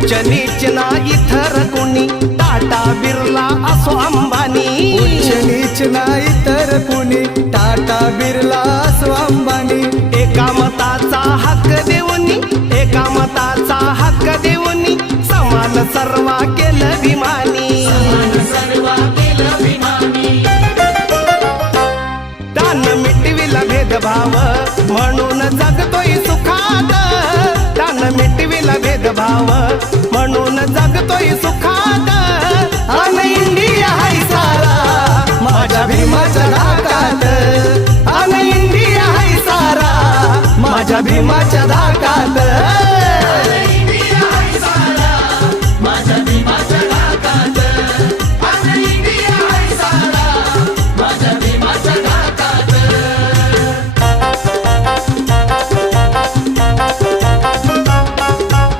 उच्च नीच ना इतर कुणी, टाटा बिर्ला असो अंबानी. उच्च नीच ना इतर कुणी, टाटा बिर्ला असो अंबानी. एका मताचा हक्क देऊनी, एका मताचा हक्क देऊनी, समान सर्वा केलं विमानी. त्यानं मिटविला भेदभाव म्हणून जगतोय सुखात. त्यानं मिटविला भेदभाव म्हणून जगतोय सुखात.